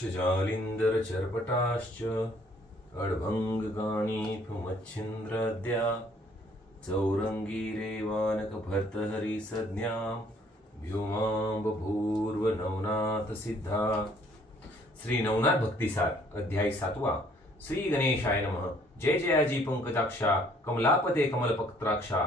वक्षजालिन्दर चर्पटाश्च अड्भङ्गकाणीफुमच्छिन्द्रद्या चौरङ्गीरेवानकभर्तहरिसज्ञां व्योमां बभूर्व नवनाथ सिद्धा। श्री नवनाथ भक्तिसार अध्याय 7। श्री गणेशाय नमः। जय जयाजी पंकजाक्षा कमलापते कमलपत्राक्षा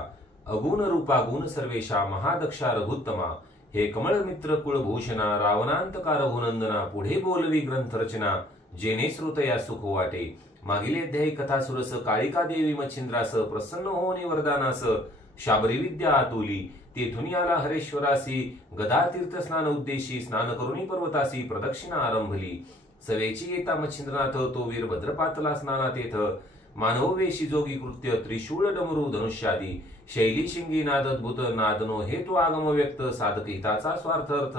अगुण रूपा गुण सर्वेशा महादक्षा रघुत्तमा। हे कमल मित्र कुलभूषणा रावणांतका रघुनंदना पुढे बोलवी ग्रंथ रचना जेने श्रोतया सुख वाटे। मागील अध्यायी कथा सुरस काळिका देवी मच्छिंद्रास प्रसन्न होऊनी वरदानास शाबरी विद्या आतुली तेथून आला हरेश्वरासी गदा तीर्थ स्नान उद्देशी स्नान करुणी पर्वतासी प्रदक्षिणा आरंभली। सवेची येता मच्छिंद्रनाथ तो वीरभद्र पातला स्नानात येथ मानव वेशी जोगी कृत्य त्रिशूळ डमरू धनुष्यादी शैली शिंगी नाद अद्भुत नादनो हेतु आगम व्यक्त साधक हिताचा स्वार्थ अर्थ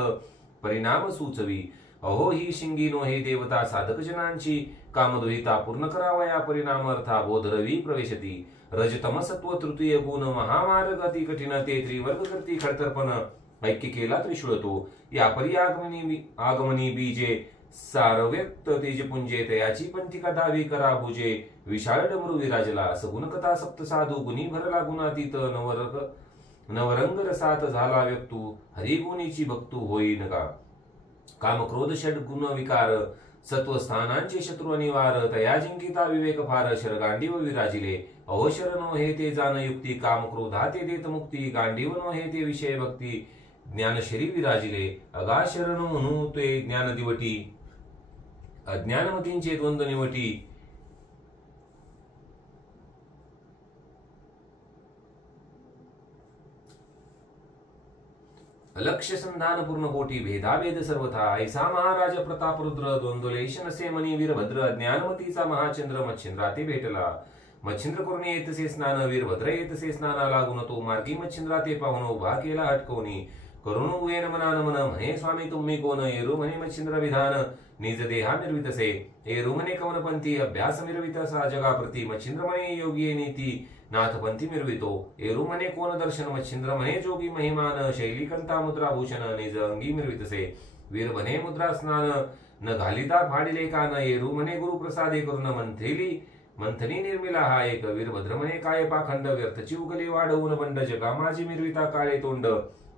परिणाम सुचवी। अहो ही शिंगीनो हे देवता साधक जनांची कामदुहिता पूर्ण करावया परिणाम अर्था बोधरवी प्रवेशती। रजतम सत्व तृतीय गुण महामार्ग अति कठीण ते त्रिवर्ग करती खडतर्पण ऐक्य केला त्रिशूळ तो या परी आगमनी बीजे सारव्यक्त तेजपुंजे तयाची पंथिका दावी करा भुजे विशाळ डमरू विराजला सगुण कथा सप्त साधू गुणी भरला गुणातीत नवरंग रसात झाला व्यक्तू हरिगुणीची भक्तू होई नका। काम क्रोध षड गुण विकार सत्व स्थानांचे शत्रु अनिवार तया जिंकिता विवेक फार शरगांडीव विराजिले। अहो शरणो हे ते जाण युक्ती काम क्रोधा ते देत मुक्ती गांडीवनो हे ते विषय भक्ती ज्ञानशरी विराजिले। अगा शरणो म्हणू ते ज्ञान दिवटी अज्ञानमतींचे द्वंद्व निवटी। लक्ष्य संधान पूर्ण कोटी भेदाभेद सर्वथा ऐसा महाराज प्रताप रुद्र द्वंद्वलेश नसे मनी वीरभद्र अज्ञानमतीचा महाचंद्र मच्छिंद्राते भेटला। मच्छिंद्र करून येतसे स्नान वीरभद्र येतसे स्नाना लागून तो मार्गी मच्छिंद्राते पाहून उभा केला हटकवणी करून उयेन मनान मन म्हणे स्वामी तुम्ही कोण येरू म्हणे मच्छिंद्र विधान निज देहा मिरवितसे येरू म्हणे कवनपंथी अभ्यास मिरवितसा जगाप्रती मच्छिंद्र म्हणे योगी नीती नाथपंथी मिरवितो येरू म्हणे कोण दर्शन मच्छिंद्र म्हणे जोगी महिमान शैली कंता मुद्रा भूषण निज अंगी मिरवितसे वीर म्हणे मुद्रा स्नान न घालिता फाडिले कान येरू म्हणे गुरु प्रसादे करून मंथनी निर्मिला हा एक वीरभद्र म्हणे काय पाखंड व्यर्थची उगली वाढवून बंड जगा माझी मिरविता काळे तोंड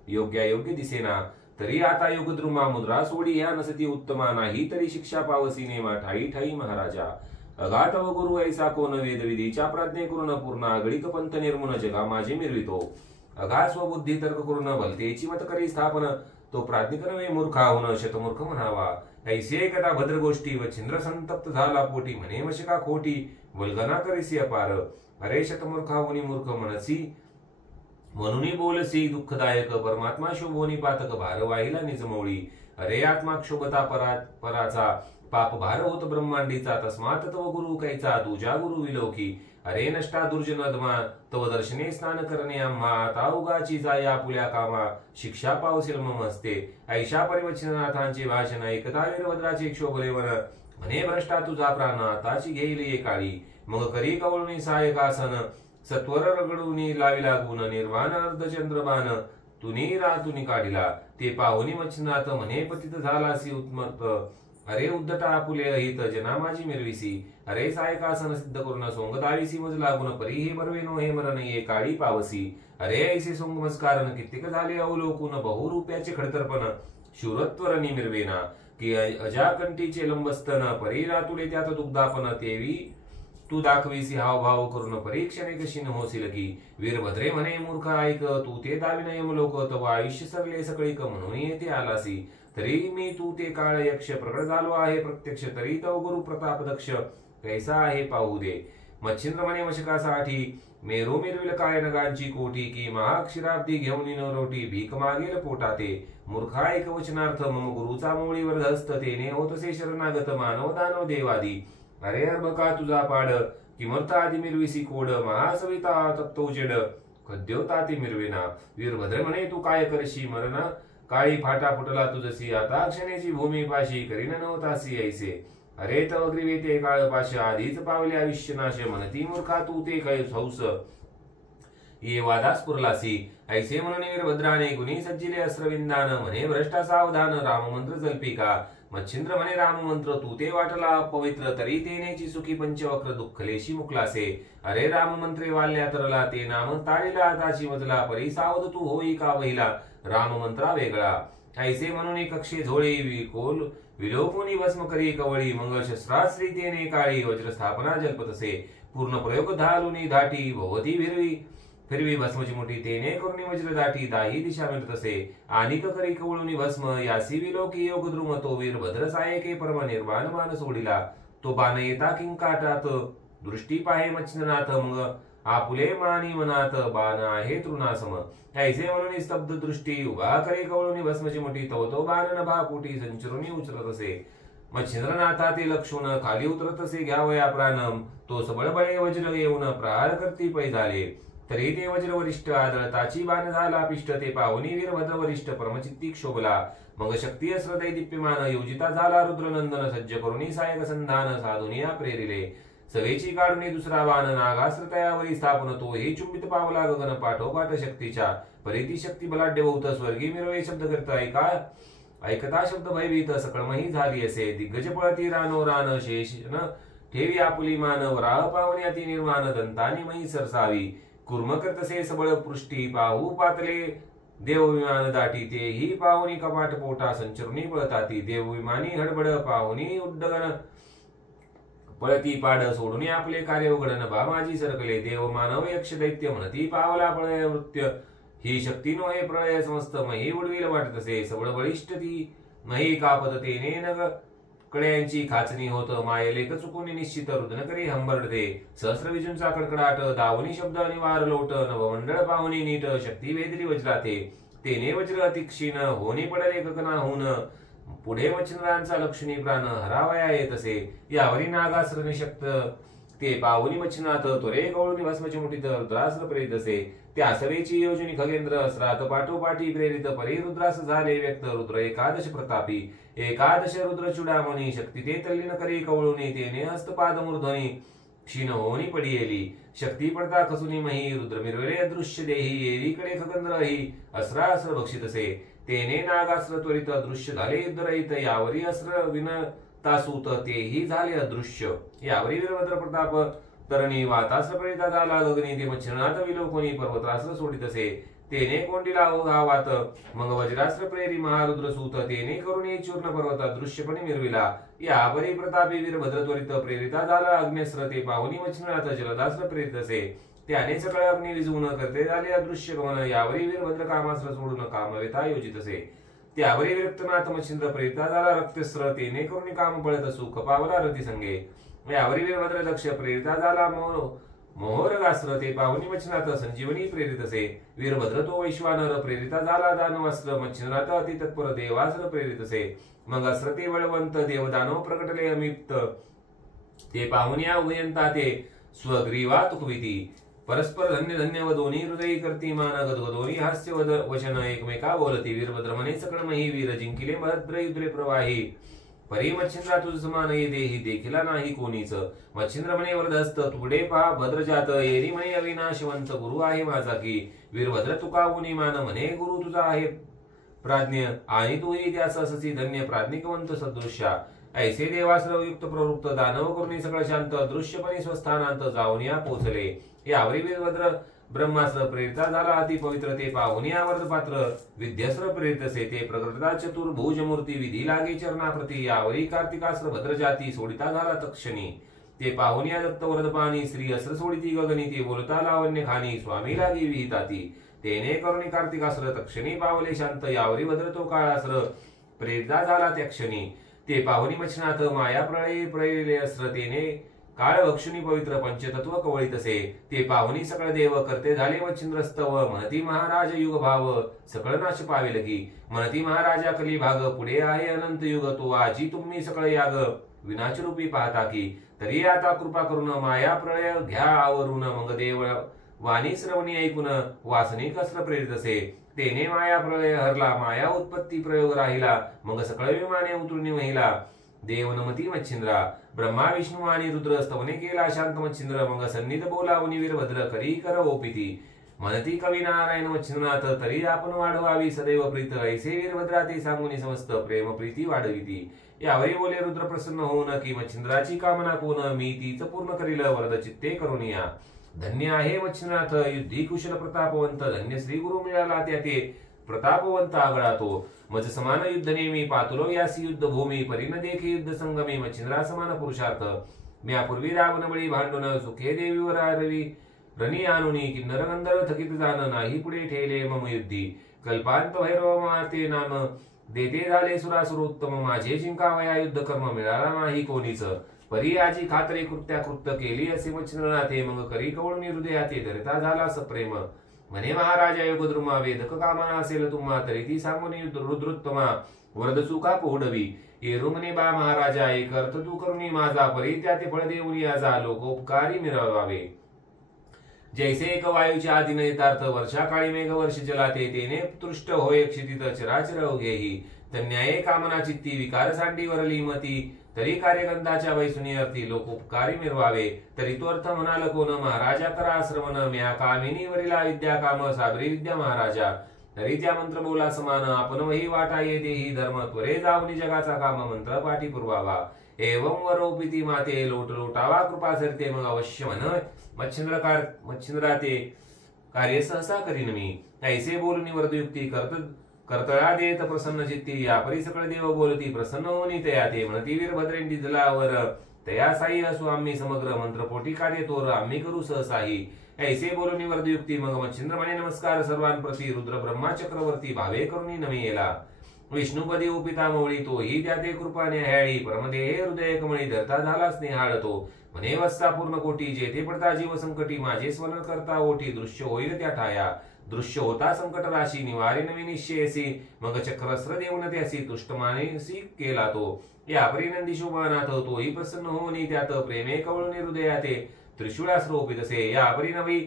योग्य दिसेना तरी आता योगद्रुमा मुद्रा सोडी या नसती उत्तमा नाही तरी शिक्षा पावसी नेमा ठाई ठाई महाराजा। अगात व गुरु ऐसा कोण वेद विधीच्या प्राज्ञे करून पूर्ण आगळीक पंथ निर्मुन जगा माझे मिरवितो। अगा स्वबुद्धी तर्क करून भलतेची मत करी स्थापन तो प्राज्ञिक नव्हे मूर्खा होऊन शतमूर्ख म्हणावा। ऐसे एकदा भद्र गोष्टी व छिंद्र संतप्त झाला पोटी म्हणे वशिका खोटी वल्गना करीसी अपार। अरे शतमूर्खा होनी मूर्ख मनसी म्हणून बोलसी दुःखदायक परमात्मा शोभोनी पातक भार वाहिला निजमौळी। अरे आत्मा क्षोभता पराचा पाप भार होत ब्रह्मांडीचा तस्मात तव गुरु कैचा तुझा गुरु विलोकी। अरे नष्टा दुर्जन अधमा तव दर्शने स्नान करणे आम्हा आता उगाची जाया पुल्या कामा शिक्षा पावसेल मम हस्ते। ऐशा परिवचननाथांचे भाषण ऐकता वीरभद्राचे क्षोभले वन म्हणे भ्रष्टा तुझा प्राण आताची घेईल ये काळी। मग करी कवळुनी सायकासन सत्वर रगडुनी लावी लागून निर्वाण अर्धचंद्रबाण तुनी रातुनी काढिला ते पाहुनी मच्छिंद्रनाथ म्हणे पतित झालासी उत्मर्त। अरे उद्धटा आपुले अहित जना माझी मिरविसी अरे सायकासन सिद्ध करून सोंग दाविसी मज लागून परी हे बरवेनो हे मरण ये काळी पावसी। अरे ऐसे सोंग मस्कारण कित्येक झाले अवलोकून बहुरूप्याचे खडतर्पण शूरत्वरणी मिरवेना की अजाकंटीचे लंबस्तन परी रातुडे त्यात दुग्धापन तेवी तू दाखवीसी हावभाव करून परीक्षणे कशी न होशील की। वीरभद्रे म्हणे मूर्ख ऐक तू ते दाविन यमलोक तव आयुष्य सरले सकळीक म्हणून येथे आलासी। तरी मी तू ते काळ यक्ष प्रकट झालो आहे प्रत्यक्ष तरी तव गुरु प्रताप दक्ष कैसा आहे पाहू दे। मच्छिंद्र म्हणे वशकासाठी मेरो मिरविल काय नगांची कोटी की महाक्षीराब्दी घेऊन न रोटी भीक मागेल पोटाते। मूर्खा एक वचनार्थ मम गुरुचा मोळीवर धस्त तेने होतसे शरणागत मानव दानव देवादी। अरे अर्भका तुझा पाड किमर्थ आदि मिरविसी कोड महासविता तत्वजेड खद्योता ती मिरविना। वीरभद्र म्हणे तू काय करशी मरण काळी फाटा फुटला तुझसी आता क्षणेची भूमी पाशी करीन नवतासी ऐसे। अरे तव ग्रीवे ते काळ पाश आधीच पावले आयुष्य नाश म्हणती मूर्खा तू ते काय हौस ये वादास पुरलासी। ऐसे म्हणून वीरभद्राने गुणी सज्जिले अस्त्रविंदान म्हणे भ्रष्टा सावधान राम मंत्र जल्पिका मच्छिंद्र म्हणे राम मंत्र तू ते वाटला पवित्र तरी तेनेची सुखी पंचवक्र दुःखलेशी मुकलासे. अरे राम मंत्रे वाल्या तरला ते नाम ताळीला आताची मजला परी सावध तू होई का वहिला राम मंत्रा वेगळा. ऐसे म्हणून कक्षे झोळी विकोल विलोपुनी भस्म करी कवळी मंगळ शस्त्रास्त्री तेने काळी वज्र स्थापना जल्पतसे. पूर्ण प्रयोग धालुनी धाटी भोवती फिरवी भस्मची मोठी तेने करुणी वज्र दाटी दाही दिशा मिळतसे. आनिक करी कवळुनी भस्म यासी विलोकी योग द्रुम तो वीरभद्र सायके परम निर्वाण बाण सोडिला. तो बाण येता किंकाटात दृष्टी पाहे मच्छिंद्रनाथ मग आपुले मानी मनात बाण आहे तृणासम. ऐसे म्हणून स्तब्ध दृष्टी उभा करे कवळुनी भस्मची मोठी तव तो बाण नभा पोटी संचरुनी उचलतसे. मच्छिंद्रनाथा ते लक्षून खाली उतरतसे घ्यावया प्राणम. तो सबळ बळे वज्र येऊन प्रहार करती पै झाले. तरी ते वज्र वरिष्ठ आदळताची बाण झाला पिष्ट. ते पाहुनी वीरभद्र वरिष्ठ परमचित्ती क्षोभला. मग शक्ती अस्रदय दीप्यमान योजिता झाला रुद्रनंदन सज्ज करुणी सायक संधान साधुनिया प्रेरिले. सवेची काढुनी दुसरा बाण नागास्त्र तयावरी स्थापन. तो हे चुंबित पावला गगन पाठोपाठ शक्तीच्या परीती शक्ती बलाढ्य बहुत स्वर्गी मिरवे शब्द करता ऐकता शब्द भयभीत सकळमही झाली असे. दिग्गज पळती रानो रान शेष ठेवी आपुली मान वराह पावनी अति निर्माण दंतानी मही सरसावी. कुर्म करतसे सबळ पृष्टी पाहू पातले देव विमान दाटी. तेही पाहुनी कपाट पोटा संचरुनी पळताती. देव विमानी हडबड पाहुनी उड्डगन पळती पाड सोडून आपले कार्य उघडन बा माझी सरकले. देव मानव यक्ष दैत्य म्हणती पावला प्रळय मृत्य. ही शक्ती नो हे प्रळय समस्त मही उडवील वाटतसे. सबळ बळिष्ठ ती मही कापत तेने नग कड्यांची खाचणी होत. मायलेक चुकून निश्चित रुदन करी हंबरडते. सहस्र विजूंचा कडकडाट दावणी शब्द अनिवार लोट. नवमंडळ पाहुणी नीट शक्ती वेदली वज्राते. तेने वज्र अतिक्षीण होनी पडले गगनाहून. पुढे मच्छिंद्रांचा लक्षणी प्राण हरावया येतसे. यावरी नागास्त्र निशक्त ते पाहुनी मच्छिंद्रात त्वरे कवळून भस्मची मुठीत रुद्रास्त्र प्रेरित असे. त्या सवेची योजनी खगेंद्र अस्त्रात पाठोपाठी प्रेरित परी रुद्रास झाले व्यक्त. रुद्र एकादश प्रतापी एकादश रुद्र चुडामणी. शक्ती ते तल्लीन करी कवळुनी तेने हस्तपाद मूर्धनी क्षीण होनी पडियेली. शक्ती पडता खसुनी मही रुद्र मिरवले अदृश्य देही. एरीकडे खगेंद्र ही अस्त्र बक्षितसे. तेने नागास्त्र त्वरित अदृश्य झाले युद्धरहित. यावरी अस्त्र विनतासूत तेही झाले अदृश्य. यावरी वीरभद्र प्रताप तरणी वातास्त्र प्रेरिता झाला गगनी. ते मच्छिंद्रनाथ विलोकोनी पर्वतास्त्र सोडितसे. तेने कोंडीला गावात मग वज्रास्त्र प्रेरी महारुद्र सूत. तेने करुणी चूर्ण पर्वत दृश्यपणे मिरविला. यावरी प्रतापी वीरभद्र त्वरित प्रेरिता झाला अग्नेस्त्र. ते पाहुनी मच्छिंद्रनाथ जलदास्त्र प्रेरितसे. त्याने सकळ अग्नी विजवून करते झाले अदृश्य गमन. यावरी वीरभद्र कामास्त्र सोडून कामवेता योजितसे. त्यावरी विरक्तनाथ मच्छिंद्र प्रेरिता झाला रक्तस्त्र. तेने करुणी काम पळत सुख पावला रती संगे. यावरी वीरभद्र दक्ष प्रेरिता झाला मोहरगास्त्र. ते पाहुनी मच्छिंद्रात संजीवनी प्रेरितसे. वीरभद्र तो वैश्वानर प्रेरिता झाला दानवास्त्र. मच्छिंद्रात अति तत्पर देवास्त्र प्रेरितसे. मग अस्त्र ते बळवंत देवदानव प्रकटले अमिप्त. ते पाहुन्या उभयंता ते स्वग्रीवा तुकविती. परस्पर धन्य धन्य वदोनी हृदयी करती मान गदगदोनी हास्य वचन एकमेका बोलती. वीरभद्र म्हणे सकळमही वीर जिंकिले भद्र युद्रे प्रवाही. परी मच्छिंद्रा तुझ समान ये देही देखिला नाही कोणीच. मच्छिंद्र म्हणे वरदहस्त तुकडे पहा भद्रजात. येरी म्हणे अविनाशवंत गुरु आहे माझा की. वीरभद्र तुका उनी मान म्हणे गुरु तुझा आहे प्राज्ञ. आणि तूही त्यास अससी धन्य प्राज्ञिकवंत सदृश्या. ऐसे देवास्त्र युक्त प्रवृत्त दानव करुणी सकळ शांत. दृश्यपणे स्वस्थानांत जाऊन या पोचले. यावरी वीरभद्र ब्रह्मास्त्र प्रेरिता झाला अति पवित्र. ते पाहुनी आवर्त पात्र विद्यास्त्र प्रेरितसे. ते प्रकटता चतुर्भुज मूर्ती विधी लागे चरणाप्रती. यावरी कार्तिकास्त्र भद्रजाती सोडिता झाला तक्षणी. ते पाहुनी दत्त वरदपाणी श्री अस्त्र सोडिती गगनी. ते बोलता लावण्य खानी स्वामी लागी विहिताती. तेने करुणी कार्तिकास्त्र तक्षणी पावले शांत. यावरी भद्र तो काळास्त्र प्रेरिता झाला त्या क्षणी. ते पाहुनी मच्छिंद्रनाथ माया प्रळय प्रेरिले अस्त्र. तेने काळ वक्षुनी पवित्र पंचतत्व कवळीतसे. ते पाहुनी सकळ देव करते झाले मच्छिंद्रस्तव. म्हणती महाराज युग भाव सकळ नाश पावेल की. म्हणती महाराजा कली भाग पुढे आहे अनंत युग. तो आजी तुम्ही सकळ याग विनाश रूपी पाहता की. तरी आता कृपा करून माया प्रळय घ्या आवरून. मग देव वाणी श्रवणी ऐकून वासनिक अस्त्र प्रेरितसे. तेने माया प्रळय हरला माया उत्पत्ती प्रयोग राहिला. मग सकळ विमाने उतरुनी महिला. देव नमती मच्छिंद्रा. ब्रह्मा विष्णू आणि रुद्र स्तवने केला शांत मच्छिंद्र. मग सन्निध बोलावनी वीरभद्र करी कर ओपिती. म्हणती कवी नारायण मच्छिंद्रनाथ तरी आपण वाढवावी सदैव प्रीत ऐसे वीरभद्रा ते सांगून समस्त प्रेम प्रीती वाढविती. यावरी बोले रुद्र प्रसन्न होऊन की मच्छिंद्राची कामना कोण मी तीच पूर्ण करील वरद चित्ते करुनिया. धन्य आहे मच्छिंद्रनाथ युद्धी कुशल प्रतापवंत धन्य श्री गुरु मिळाला त्या ते प्रतापवंत आगळा तो. मज समान युद्ध नेमी पातुलो यासी युद्ध भूमी परीन देखी युद्ध संगमी मच्छिंद्रा समान पुरुषार्थ. म्यापूर्वी रावण बळी भांडून सुखे देवीवर आरवी रणी आणुनी किन्नर गंधर्व थकीत जाण नाही पुढे ठेले मम युद्धी. कल्पांत भैरव माते नाम देते झाले सुरासुर उत्तम माझे जिंकावया युद्ध कर्म मिळाला नाही कोणीच. परी आजी खात्री कृत्या कृत्य केली असे मच्छिंद्रनाथे मग करी कवळून हृदयाते धरिता झाला सप्रेम. म्हणे महाराजा योगद्रुमा वेदक कामना असेल तुम्हा तरी ती सांगून रुद्रोत्तमा वरद चुका पोहडवी. येरू म्हणे बा महाराजा एक अर्थ तू करुणी माझा परी त्या ते फळ देऊन याचा लोकोपकारी मिळवावे. जैसे एक वायूच्या आदिन येतार्थ वर्षा काळी मेघ वर्ष जलाते तेने तृष्ट होय क्षितित चराचर अवघेही. तन्याये कामना चित्ती विकार सांडी वरली मती तरी कार्यगंधाच्या वैसुनी अर्थी लोकोपकारी मिरवावे. तरी तो अर्थ म्हणाल कोण महाराजा करा श्रवण म्या कामिनी वरिला विद्या काम सागरी विद्या महाराजा. तरी त्या मंत्र बोला समान आपण वही वाटा येते धर्म त्वरे जाऊनी जगाचा काम मंत्र पाठी पुरवावा. एवं वरोपिती माते लोट लोटावा कृपा सरते मग अवश्य म्हण मच्छिंद्राते कार्य सहसा करीन मी. ऐसे बोलून वरदयुक्ती कर्तळा देत प्रसन्न चित्ती या परी सकळ देव बोलती प्रसन्न होनी तया ते म्हणती वीरभद्रेंडी जलावर तया साई असू आम्ही समग्र मंत्रपोटी कार्य तोर आम्ही करू सहसाही. ऐसे बोलून वरदयुक्ती मग मच्छिंद्र म्हणे नमस्कार सर्वांप्रती रुद्र ब्रह्मा चक्रवर्ती भावे करुणी नमी येला. विष्णुपदी उपिता मवळी तो ही त्या ते कृपाने हयाळी परमदेहे हृदय कमळी धरता झाला स्नेहाळ तो. म्हणे वत्सा पूर्ण कोटी जेथे पडता जीव संकटी माझे स्मरण करता ओठी दृश्य होईल त्या ठाया. दृश्य होता संकट राशी निवारे नवी निश्चयसी मग चक्रस्र देऊन त्यासी तुष्टमानेसी केला तो. या परिनंदी शोभानाथ तोही प्रसन्न होऊन त्यात प्रेमे कवळून हृदयाते त्रिशूळास्रोपित असे. या परिनवी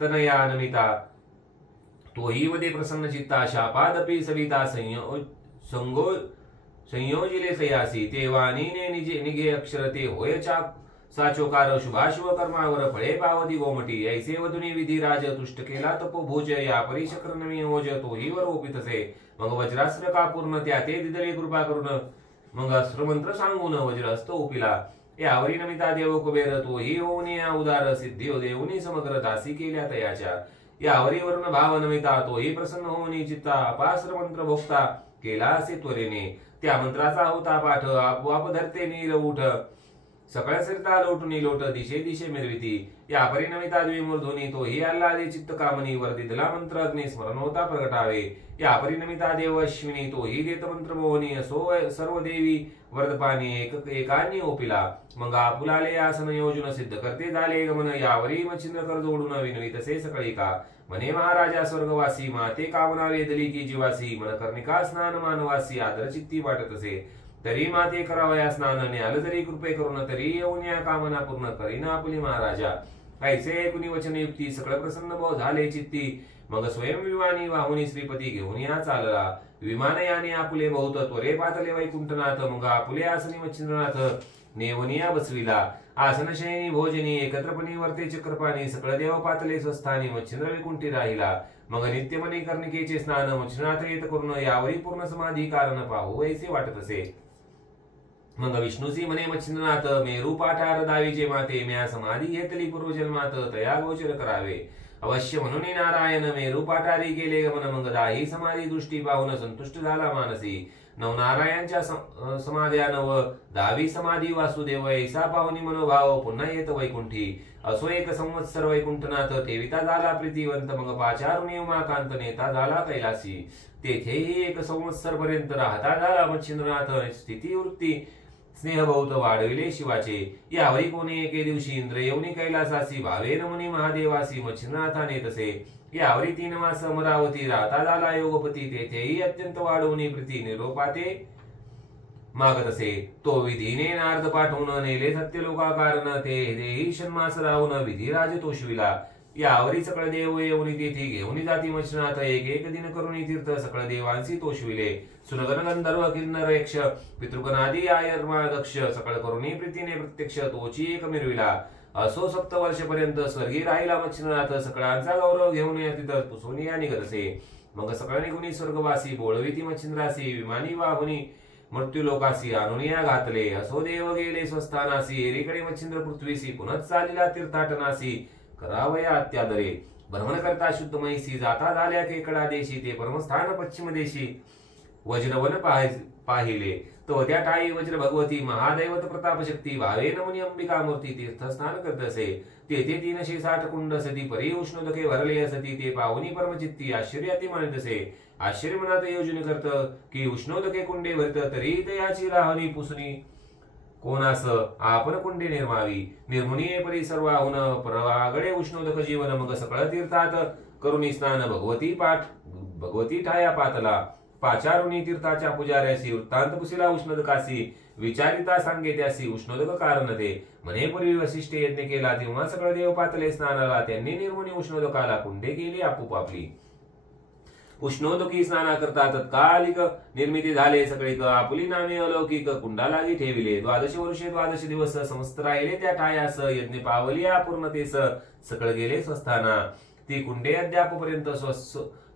तनया नमिता तोही वदे प्रसन्न चित्ता शापादपी सविता संयोजिले तयासी. ते वाणीने निगे अक्षर ते होय साचोकार शुभाशुभ कर्मावर फळे पावती गोमटी. ऐसे वधुनी विधी राज तुष्ट केला तपोभोज या परिशक्र नवी ओज तोही वर ओपितसे. मग वज्रास्त्र का पूर्ण त्या ते दिदळी कृपा करून मग अस्त्रमंत्र सांगून वज्रहस्त ओपिला. यावरी नमिता देव कुबेर तोही होऊन या उदार सिद्धी देऊनी समग्र दासी केल्या तयाच्या. यावरी वर्ण भाव नमिता तोही प्रसन्न होऊन चित्ता अपास्त्र मंत्र भोगता केला असे त्वरेने. त्या मंत्राचा होता पाठ आपोआप धरते नीर उठ सकळ सिरता लोटून लोट दिशे दिशे मिरविती. या परिणमिता द्विमूर्धोनी तोही आल्हादे चित्त कामनी वर्दिदला मंत्र अग्नि स्मरण होता प्रगटावे. या परिणमिता देव अश्विनी तोही देत मंत्र मोहनी असो सर्व देवी वर्धपानी एकानी ओपिला. मग आपुलाले आसन योजन सिद्ध करते झाले गमन. यावरी मच्छिंद्र कर जोडून विनवितसे सकळी का. म्हणे महाराजा स्वर्गवासी माते कामना वेदली की जीवासी मन कर्णिका स्नान मानवासी आदर चित्ती वाटतसे. तरी माते करावया स्नान न्याल जरी कृपे करून तरी येऊन या कामना पूर्ण करीना आपुली महाराजा. ऐसे कुणी वचन युक्ती सकळ प्रसन्न भाव झाले चित्ती. मग स्वयं विमानी वाहुनी श्रीपती घेऊन या चालला. विमानयाने आपुले बहुत त्वरे पातले वैकुंठनाथ. मग आपुले आसनी मच्छिंद्रनाथ नेवनिया बसविला. आसन शयनी भोजनी एकत्रपणी वर्ते चक्रपाणी सकळ देव पातले स्वस्थानी मच्छिंद्र वैकुंठी राहिला. मग नित्यमनी कर्णिकेचे स्नान मच्छिंद्रनाथ येत करून यावरी पूर्ण समाधी कारण पाहू ऐसे वाटत असे. मग विष्णुसी म्हणे मच्छिंद्रनाथ मेरू पाठार दावीचे माते म्या समाधी घेतली पूर्वजन्मात तया गोचर करावे. अवश्य म्हणून नारायण मेरू पाठारी गेले गमन. मग दाही समाधी दृष्टी पाहून संतुष्ट झाला मानसी. नवनारायणच्या समाध्या नव दावी समाधी वासुदेव ऐसा पाहुनी मनोभाव पुन्हा येत वैकुंठी. असो एक संवत्सर वैकुंठनाथ ठेविता झाला प्रीतिवंत. मग पाचारुनी उमाकांत नेता झाला कैलासी. तेथेही एक संवत्सर पर्यंत राहता झाला मच्छिंद्रनाथ. स्थिती वृत्ती स्नेह बहुत वाढविले शिवाचे. यावरी कोणी एके दिवशी इंद्र येऊनी कैलासासी भावे नमुनी महादेवासी मच्छिंद्रनाथाने तसे. यावरी 3 मास अमरावती राहता झाला योगपती. तेथेही अत्यंत वाढवणी प्रीती निरोपाते मागत असे. तो विधीने नारद पाठवून नेले सत्य लोकाकारण. ते देही षण्मास राहून विधी राज तोषविला. यावरी सकळ देव येऊनी तेथी घेऊनी जाती मच्छिंद्रनाथ. एक दिन करुणी तीर्थ सकळ देवांसी तोषविले. सुनगन गंधर्व किन्नर यक्ष पितृगणादी आयर्मा दक्ष सकळ करुणी प्रीतीने प्रत्यक्ष तोची एक मिरविला. असो 7 वर्षपर्यंत स्वर्गी राहिला मच्छिंद्रनाथ सकळांचा गौरव घेऊन तिथं पुसोनिया निघत असे. मग सकळ निघुनी स्वर्गवासी बोळविती मच्छिंद्रासी विमानी वाहुनी मृत्यू लोकासी अनुनिया घातले. असो देव गेले स्वस्थानासी एरीकडे मच्छिंद्र पृथ्वीसी पुनच चालिला तीर्थाटनासी करावया अत्यादरे. भ्रमण करता शुद्ध महिसी जाता झाल्या केकडा देशी ते परमस्थान पश्चिम देशी वज्रवन पाहिले. तो त्या ठाई वज्र भगवती महादैवत प्रताप शक्ती भावे नमुनी अंबिका मूर्ती तीर्थस्नान करत असे. तेथे 360 कुंड सती परी उष्णोदके भरले असती ते पाहुनी परमचित्ती आश्चर्याती म्हणत असे. आश्चर्य मनात योजन करत की उष्णोदके कुंडे भरत तरी तयाची राहणी पुसणी कोणास आपण कुंडे निर्मावी. निर्मुनी परी सर्वाहुन परवागडे उष्णोदक जीवन मग सकळ तीर्थात करुणी स्नान भगवती ठाया पातला. पाचारुनी तीर्थाच्या पुजाऱ्यासी वृत्तांत पुसिला उष्णोदकासी विचारिता सांगे त्यासी उष्णोदक कारण ते. म्हणे पूर्वी वसिष्ठे यज्ञ केला तेव्हा सगळ देव पातले स्नानाला त्यांनी निर्मुनी उष्णोदकाला कुंडे केली आपोआपली. उष्णोदकी स्नाना करता तत्कालिक निर्मिती झाले सगळीक आपुली नामे अलौकिक कुंडा लागी ठेविले. 12 वर्षे 12 दिवस समस्त राहिले त्या ठायास यज्ञ पावलिया पूर्णतेस सकळ गेले स्वस्थाना. ती कुंडे अद्यापपर्यंत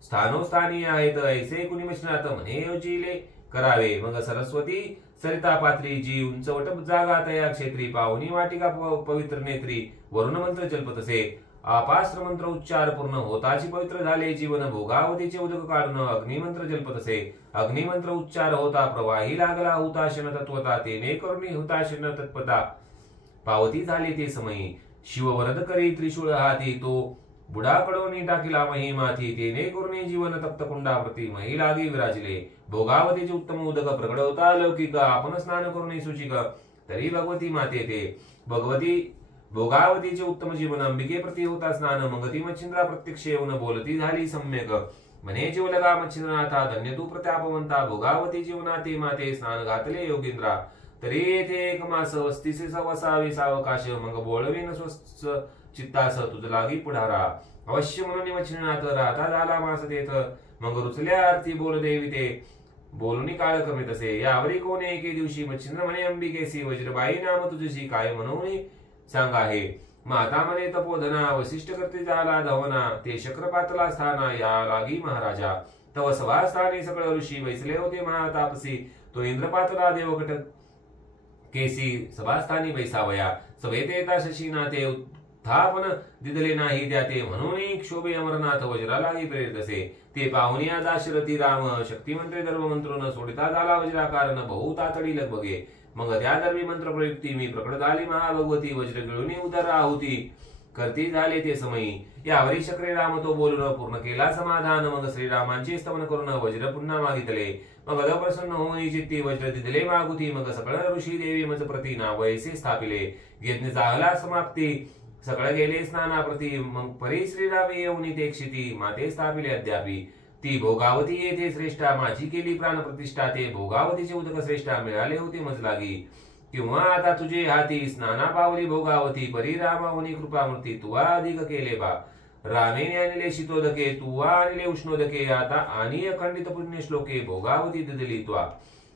स्थानोस्थानी आहेत ऐसे कुणी मच्छिंद्रनाथ म्हणे योजिले करावे. मग सरस्वती सरिता पात्री जी उंचवट जागा तया क्षेत्री पाहुनी वाटिका पवित्र नेत्री वरुण मंत्र जल्पत असे. आपास्त्र मंत्र उच्चार पूर्ण होताची पवित्र झाले जीवन भोगावतीचे उदक काढून अग्निमंत्र जल्पत असे. अग्निमंत्र उच्चार होता प्रवाही लागला हुताशन तत्वता तेने करुणी हुताशन तत्पता पावती झाली ते समयी. शिववरद करी त्रिशूळ हाती तो बुडाकडोनी टाकिला महिमाथी तेने करुणी जीवन तप्त कुंडाप्रती महिलागी विराजिले. भोगावतीचे उत्तम उदक प्रगड होता लौकिक आपण स्नान करुणी सुचिक तरी भगवती माते ते. भोगावतीचे उत्तम जीवन अंबिके प्रती होता स्नान मग ती मच्छिंद्रा प्रत्यक्ष येऊन बोलती झाली सम्यक. म्हणे जीवलगा मच्छिंद्रनाथा धन्य तू प्रतापवंता भोगावती जीवनाते माते स्नान घातले योगींद्रा. तरी येथे 1 मास वस्तीसे वसावे सावकाश मग बोलवीन स्वस्त चित्तास तुझ लागी पुढारा. अवश्य म्हणून मच्छिंद्रनाथ राहता झाला मास तेथ मग रुचल्या आरती बोल देवी ते बोलूनी काळ कमी तसे. यावरी कोण एके दिवशी मच्छिंद्र म्हणे अंबिकेसी वज्रबाई नाम तुझशी काय म्हणून सांगा हे. माता म्हणे तपोधना वसिष्ठ करते झाला धवना ते शक्रपातला स्थाना या लागी महाराजा. तव सभास्थानी सकळ ऋषी वैसले होते महातापसी तो इंद्रपातला देवकट केसी सभास्थानी बैसावया. सभेत येता शशीना ते उत्थापन दिदले नाही द्या ते म्हणून क्षोभे अमरनाथ वज्रालाही प्रेरित असे. ते पाहुनिया दाशरथी राम शक्तिमंत्रे दर्भ मंत्र न सोडिता झाला वज्राकार न बहु तातडी लगबगे. मग त्या दर्वी मंत्र प्रयुक्ती मी प्रकट झाली महाभगवती वज्र गिळूनी उदर आहुती करती झाले ते समयी. यावरी शक्रे राम तो बोलून पूर्ण केला समाधान मग श्रीरामांचे स्तवन करून वज्र पुन्हा मागितले. मग प्रसन्न होऊन चित्ती वज्र दिदले मागुती मग सकळ ऋषी देवी मज प्रती नावयसे स्थापिले. यज्ञ झाला समाप्ती सकळ गेले स्नानाप्रती मग परी श्रीराम येऊनी ते क्षिती माते स्थापिले अद्यापी. ती भोगावती येथे श्रेष्ठा माझी केली प्राण प्रतिष्ठा ते भोगावतीचे उदक श्रेष्ठा मिळाले होते मजलागी. किंवा आता तुझे हाती स्नाना पावली भोगावती परी रामाहुनी कृपामूर्ती तुवा अधिक केले बा. रामेने आणले शीतोदके तुवा आणले उष्णोदके आता आणि अखंडित पुण्य श्लोके भोगावती दिदली त्वा.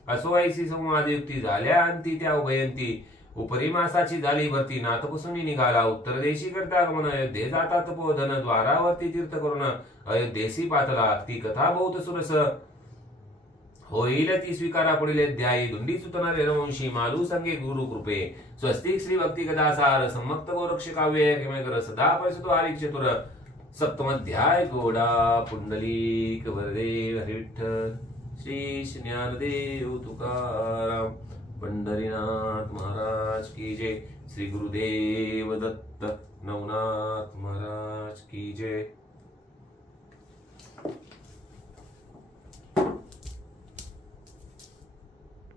असो ऐसी संवादयुक्ती झाल्या अंती त्या उभयंती उपरी मासाची झाली भरती नाथपुसुनी निघाला उत्तर देशी करता गमन अयोध्ये जाता तपोधन द्वारावरती तीर्थ करून अयोध्येसी पातला. ती कथा बहुत सुरस होईल ती स्वीकारा पुढील अध्यायी. दुंडी सुतना रघुवंशी मालू संगे गुरु कृपे स्वस्तिक श्री भक्ती कदासार सम्मक्त गोरक्ष काव्य किमेकर सदा परिसतो हरिक चतुर. सप्तमध्याय गोडा पुंडलिक वरदेव हरिविठ्ठल श्री ज्ञानदेव तुकाराम पंढरीनाथ महाराज की जय. श्री गुरुदेव दत्त नवनाथ महाराज की जय.